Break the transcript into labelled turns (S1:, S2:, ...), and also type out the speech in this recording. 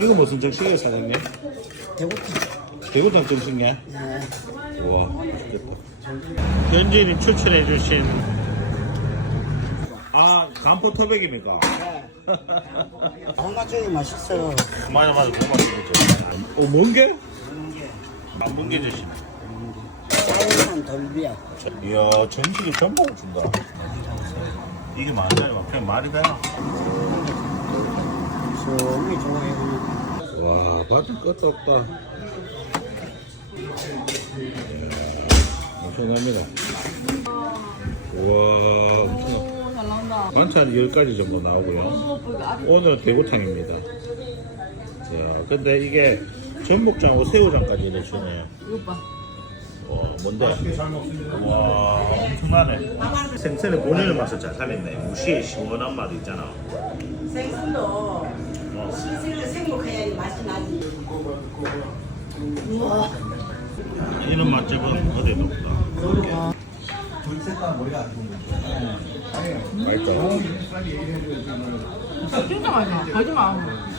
S1: 이거 무슨 정식이에요 사장님?
S2: 대구탕.
S1: 대구장 정식이야?
S2: 네.
S1: 우와 맛있겠다 현진이 추천해 주신 아 간포 터백입니까?
S2: 한가쪽이 맛있어.
S1: 맞아 맞아 너무 맛있겠죠 어 멍게? 안 멍게 주시네
S2: 싸우는 돌비야.
S1: 이야 전식이 전복을 준다 이게 많잖아 막 그냥 말이
S2: 그냥.
S1: 와 밭은 끝도 없다 이야 엄청납니다 우와 엄청나
S3: 오, 잘 나온다.
S1: 반찬 10가지 정도 나오고요
S3: 오, 이거 아주
S1: 오늘은 대구탕입니다 야 근데 이게 전복장하고 새우장까지 이렇게 주네요
S3: 이거 봐.
S1: 와 뭔데? 와 엄청나네. 생선의 본연의 맛을 잘 살렸네. 무시의 시원한 맛 있잖아.
S4: 생선도
S1: 어.
S4: 신선을 생목해야 맛이 나지.
S1: 이런 맛집은 어디에도 없다 맛있다.
S3: 진짜 맛있어. 거짓말 안 해.